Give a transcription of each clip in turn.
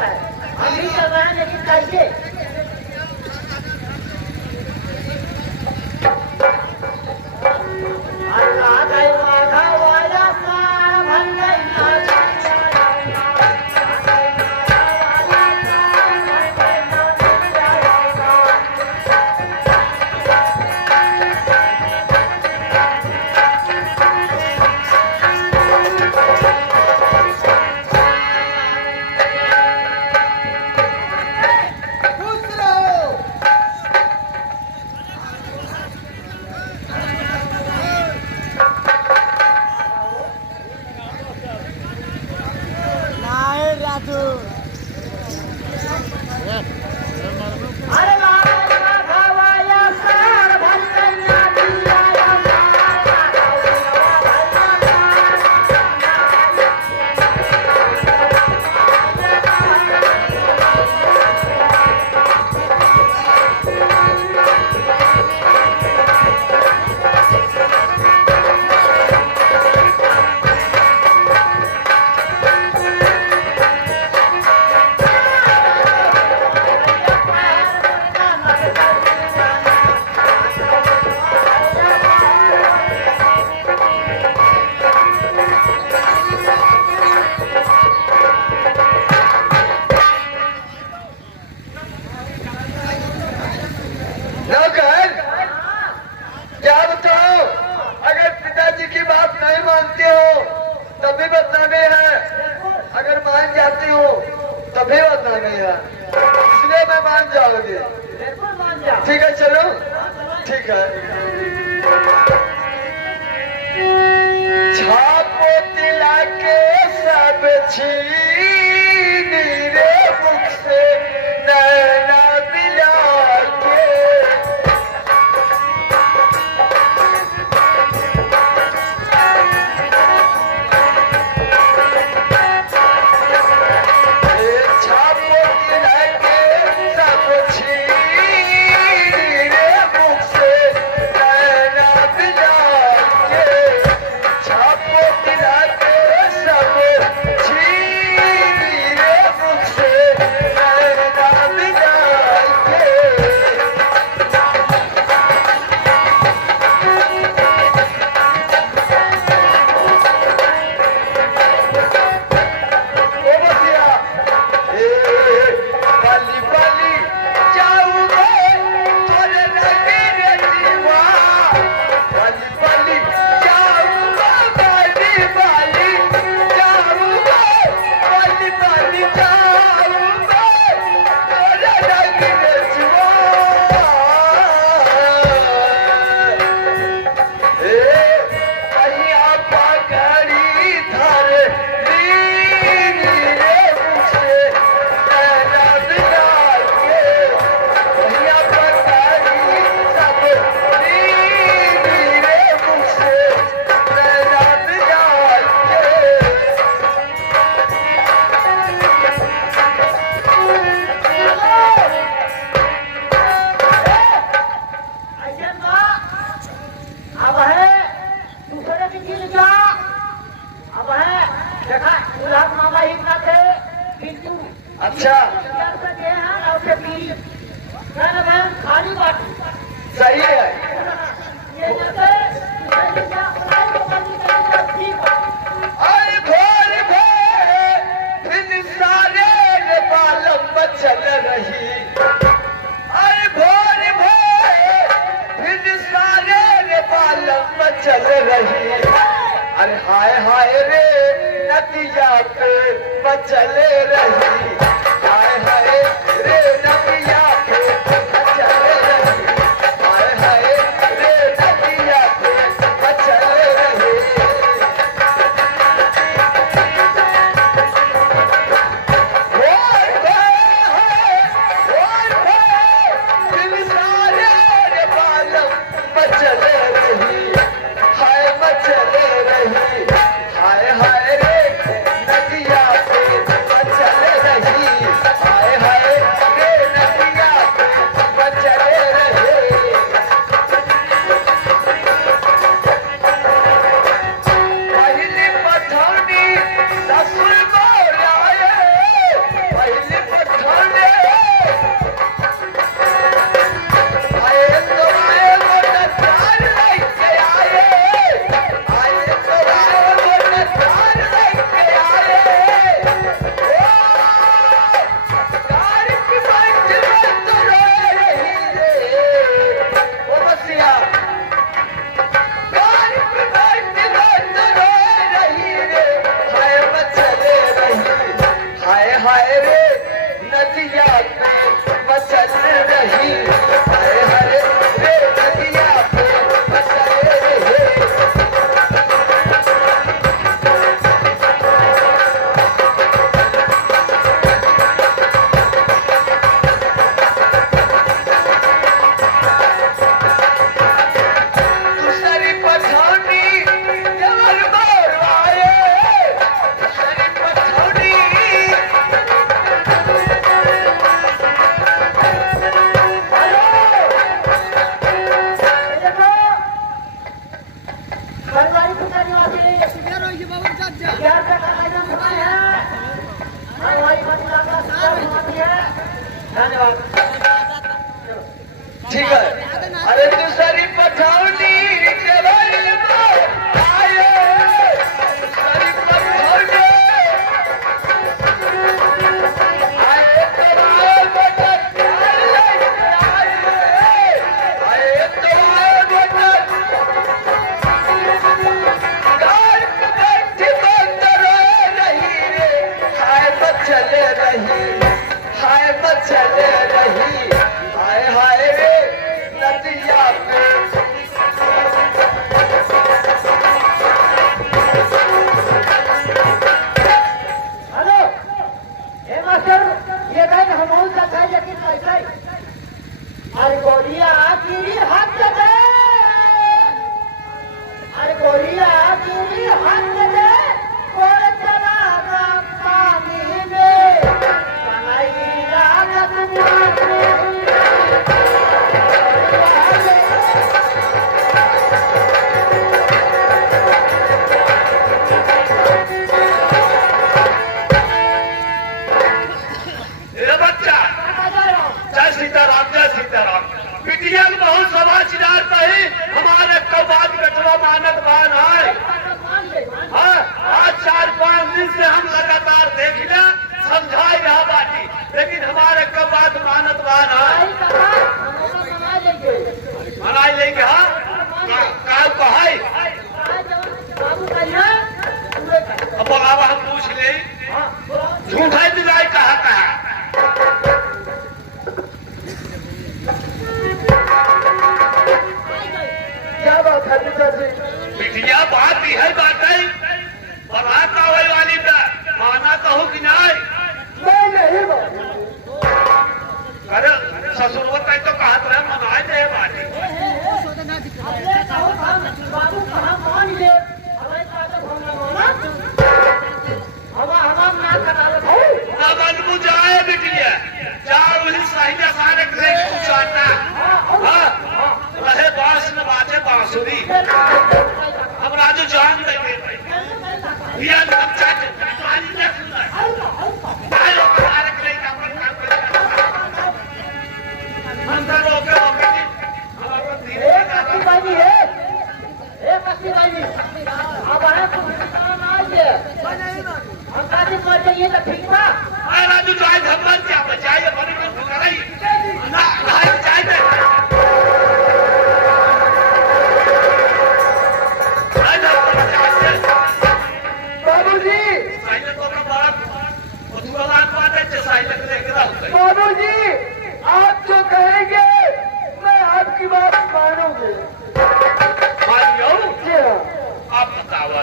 है। हम भी चल रहे हैं, लेकिन कैसे? अल्लाह गई माधा वाला कार भर गई तभी बतानी है, इसलिए मैं मान जाओगे। ठीक है चलो, ठीक है। छापो तिला के सब छीन रे मुख से नैना मिला के। अच्छा सही है। चल रही चल रही। अरे हाय हाय रे नदिया पे मचल रही। हाय हाय रे नदिया पे मचल रही। हाय हाय रे नदिया पे मचल रही। दिल सारे रे बालम मचल रही। हाय मचल रही। हाय हाय रे नदिया पे मचल हाय रे नदिया पे मचल रही, हाय हाय रे नदिया पे मचल रही। दूसरी पछौनी जवान मोर आए, दूसरी पछौनी सरकारी पूजा निवासी बिहार का कार्यक्रम समय है। हमारी महिला का समाप्ति है। धन्यवाद। ठीक है। अरे दूसरी पछौनी जवान मोर आए, दूसरी पछौनी आए तुम्हारे बटन आए, आए तुम्हारे बटन गाल पे बैठी बंद रो रही रे, हाय मचले रही, हाय मचले रही, हाय हाय रे नदिया पे। हेलो हे मास्टर, ये गए हम सा खाई लेकिन कैसे अरे गोरिया गिरी हाथ दे, अरे गोरिया गिरी हाथ दे, कोल चला गा पानी में कन्हैया लागत मारे। ए बच्चा, जय सीताराम, जय सीताराम। बिटिया के बहुत समाचार कही, हमारे तो बात बेटवा मानत मान है। हाँ, आज 4-5 दिन से हम लगातार देख लिया, समझाई रहा बाटी, लेकिन हमारे को बात मानत मान है। मनाई लेंगे। हाँ, काल को है। अब अब हम पूछ ले, झूठा दिलाई कहा कहा। क्या बात है पिताजी? बिटिया बात यह बात है, बना कावल वाली का माना कहूँ कि नहीं। नहीं बात। अरे ससुरवत है तो कहत रहे मनाए दे बाटी। बाबू कहाँ मान ले हमारे ताकत होना होना हम ना करा रहे। ना मन बुझाए बिटिया, जाओ उसी साहित्य सारे से पूछाता। हाँ, रहे बांस न बाजे बांसुरी, हम राजू जान देंगे। ये बच्चा पानी न सुना, आयो सारे के लिए काम करेगा। हम तो रोके होंगे नहीं, हमारा धीरे कच्ची बाजी है, कच्ची बाजी अब आए तो हम काफी मर जाइए तो ठीक था। राजू जो आज हम क्या बचाए बड़ी मन कराई ना चाहे बाबूजी, साइलेंट को बात बात बात है साइलेंट लेकर बाबूजी, आप जो कहेंगे मैं आपकी बात मानूंगी। मानियो। जी हाँ। आप बतावा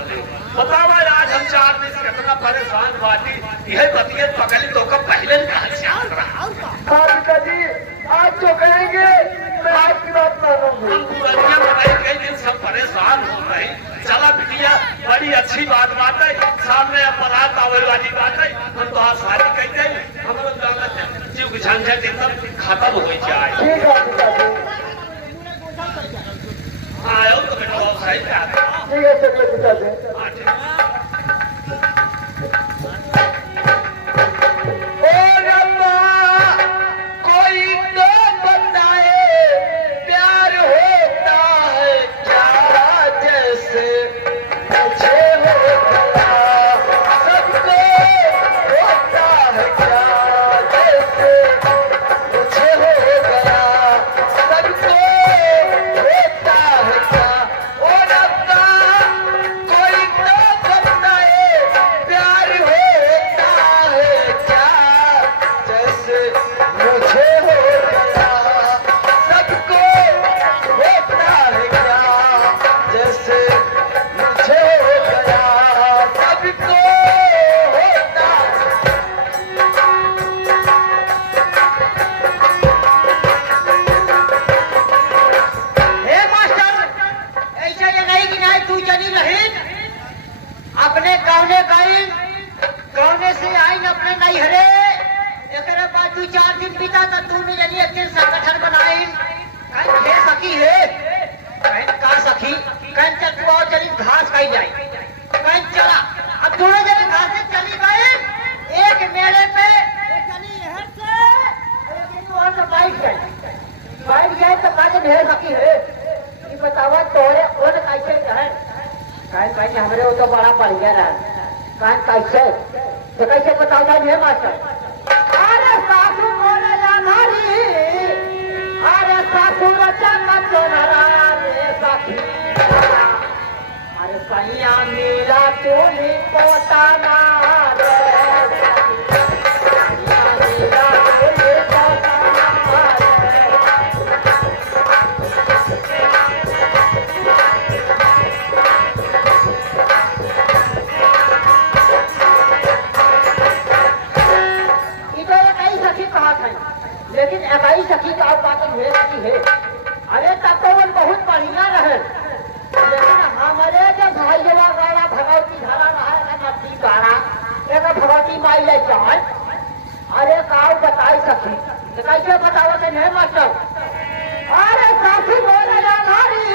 आज हम 4 दिन से कितना परेशान बाटी, यह बतिये पकड़ी तो कब पहले कहा चाल रहा। हाँ पिताजी, आप जो कहेंगे मैं आपकी बात मानूंगी। हम पुरानिया बनाई कई दिन सब परेशान हो रहे। चला बिटिया, बड़ी अच्छी बात है, सामने बारात आवे वाली बात है। हम तो आज शादी कह गए, हम लोग जीव की झंझट एकदम खत्म हो गई जाए। ठीक है पिताजी। आयो तो बेटा सही क्या ठीक है चलिए पिताजी। ओ रब्बा, कोई तो बताए प्यार होता है क्या, जैसे मुझे हो गया सबको होता है क्या, जैसे मुझे हो गया सबको होता है क्या। ओ रब्बा, कोई तो सीता तो तू में जनी एक दिन संगठन बनाई कहीं हे सखी है कहीं का सखी कहीं चल तू और चली घास खाई जाए कहीं चला अब दोनों जने घास से चली गए एक मेले पे एक चली यहां से एक दिन वहां से बैठ गए तो काजे ढेर सखी है ये बतावा तोरे और कैसे है कहीं कहीं हमरे वो तो बड़ा बढ़ गया रहा कहीं कैसे बताओ जाए मास्टर अरे सासू बोले जानारी अरे सासू रचा मतो रे सखी अरे सैया मीरा तूनी पोताना रे सैया मीरा तूनी पोताना रे लेकिन इकाई सखी का बात है सखी है अरे तब तो वो बहुत बढ़िया रहे लेकिन हमारे जो भाई जवा गाड़ा भगवती धारा रहा है नदी गाड़ा एक भगवती माई ले जाए अरे काव बताई सखी कैसे बताओ तो नहीं मास्टर अरे सासू बोले नारी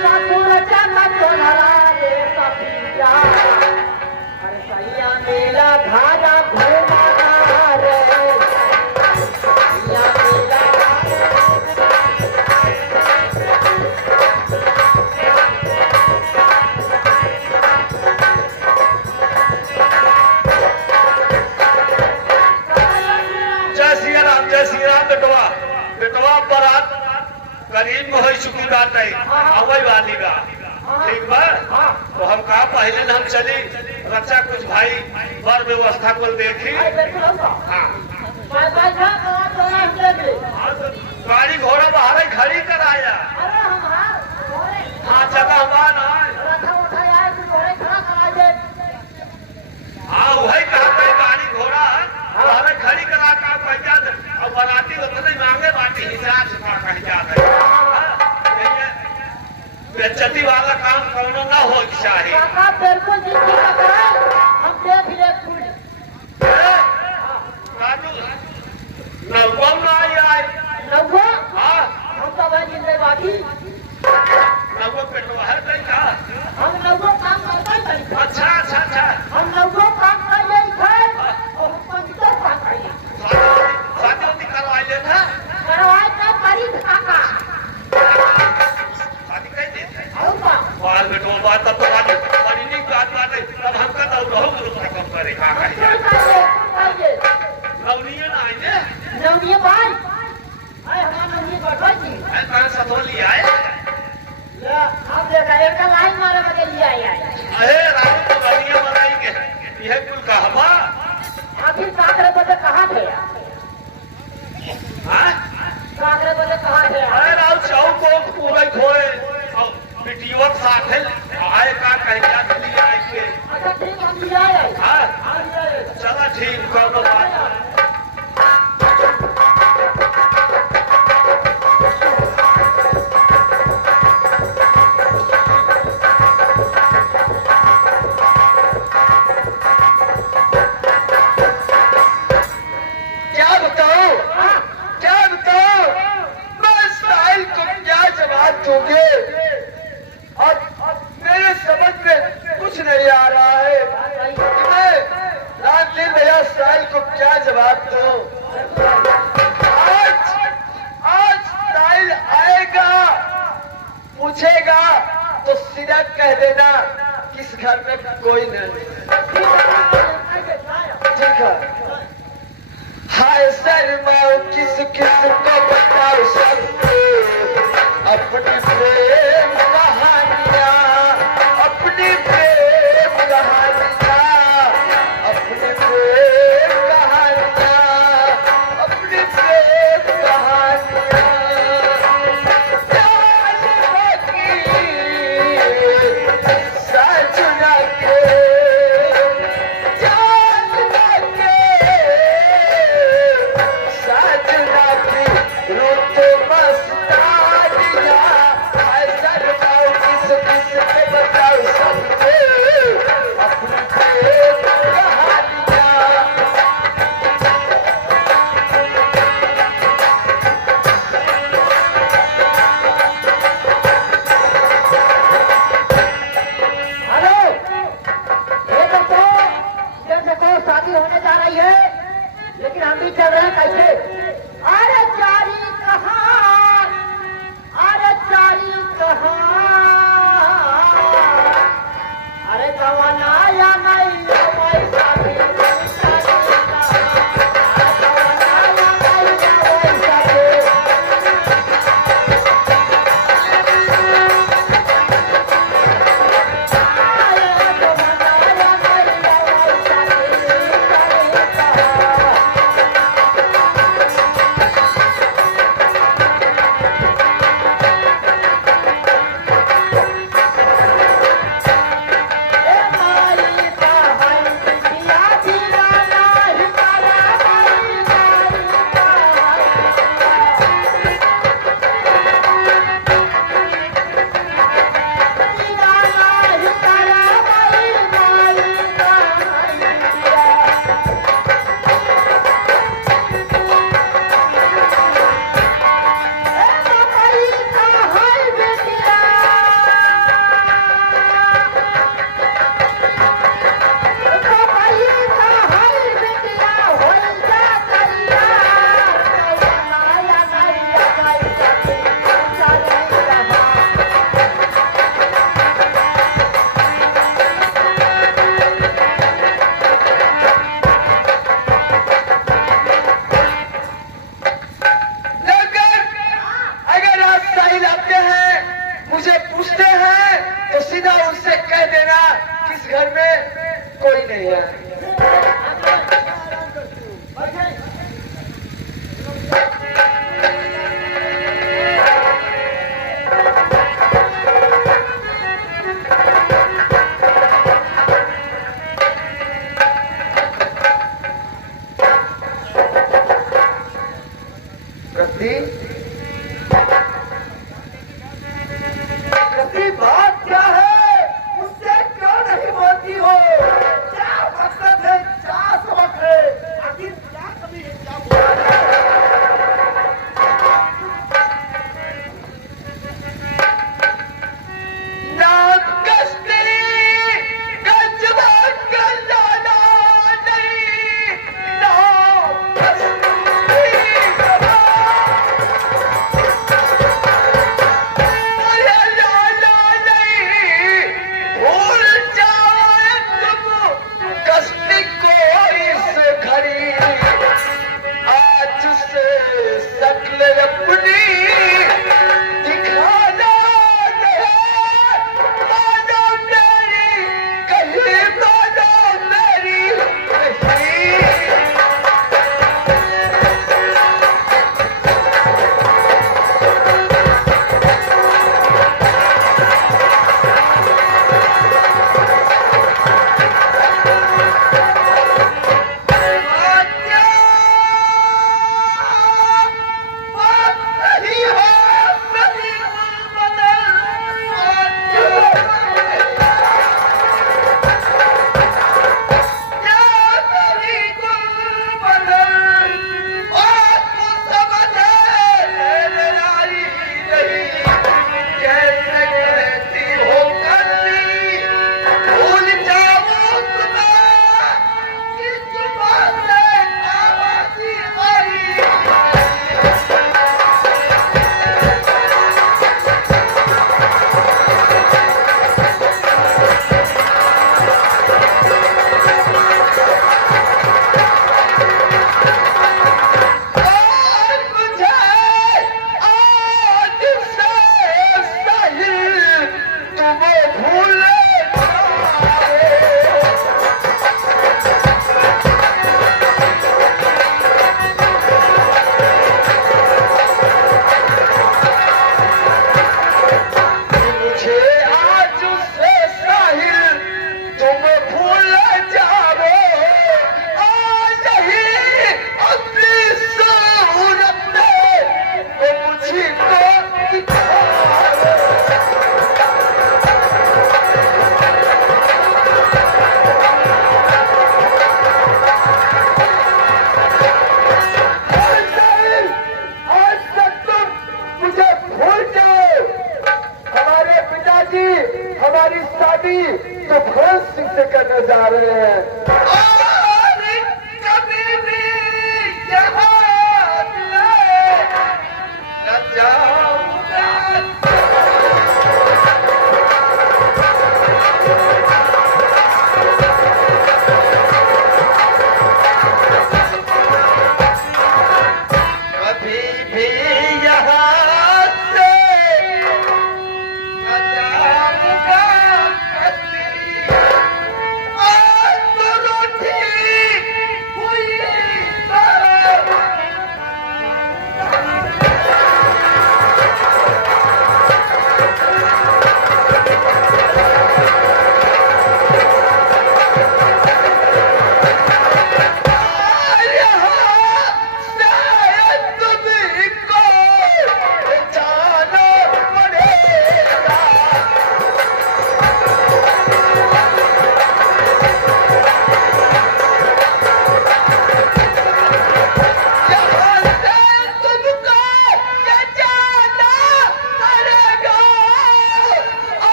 ससुर चमक धरा रे सखिया अरे सैया मेरा धारा घूमा रे बारात करीब में हो चुकी बात है अवई वाली बा ठीक बा तो हम कहा पहले हम चली रक्षा कुछ भाई बर व्यवस्था को देखी गाड़ी घोड़ा बाहर खड़ी कराया हाँ जगह बान हाँ वही कहा गाड़ी घोड़ा बाहर खड़ी करा का पैसा और बनाती मांगे बाटी हिसाब से कहीं जाते बेचती वाला काम करना ना हो चाहिए बिल्कुल हम देख ले नौवा ना आए नौवा हाँ हम तो वही जिंदे बाकी नौवा पेट्रोल है कहीं का हम नौवा काम करता ही अच्छा अच्छा अच्छा हम नौवा काम कर ले थे और हम पंचर काम कर ले शादी करवाई लेना करवाए तो करी काका शादी कह देते होगा बाल पेट्रोल बात तब तो बड़ी नहीं बात है तब हम का तो बहुत कम करेगा कहीं नवनिया ना आएंगे नवनिया भाई अरे हमारा नवनिया बढ़वा जी अरे कहाँ सतोली आए ले आप देखा एक लाइन मारे बगे लिया आया अरे रानी तो नवनिया बनाएंगे यह कुल कहवा अभी काकरे बजे कहाँ थे हाँ काकरे बजे कहाँ थे अरे राव चौक को पूरा खोए और पिटियों साथ है आए का कहेगा दिल्ली आए के अच्छा ठीक हम लिया आए हाँ चला ठीक कर बात दोगे और मेरे समझ में कुछ नहीं आ रहा है कि मैं रात दिन भैया साहिल को क्या जवाब दूं। आज साहिल आएगा पूछेगा तो सीधा कह देना किस घर में कोई नहीं। ठीक है हाय शर्माओ किस किस को बताओ सबको अपनी प्रेम कहानियां अपनी प्रेम कहानियां अपनी प्रेम कहानियां अपनी प्रेम कहानियां सजना के सजना की रुत मस्तानिया ऐसा शादी होने जा रही है, लेकिन हम भी चल रहे हैं कैसे? अरे चारी कहाँ, अरे चारी कहाँ, अरे गवाना या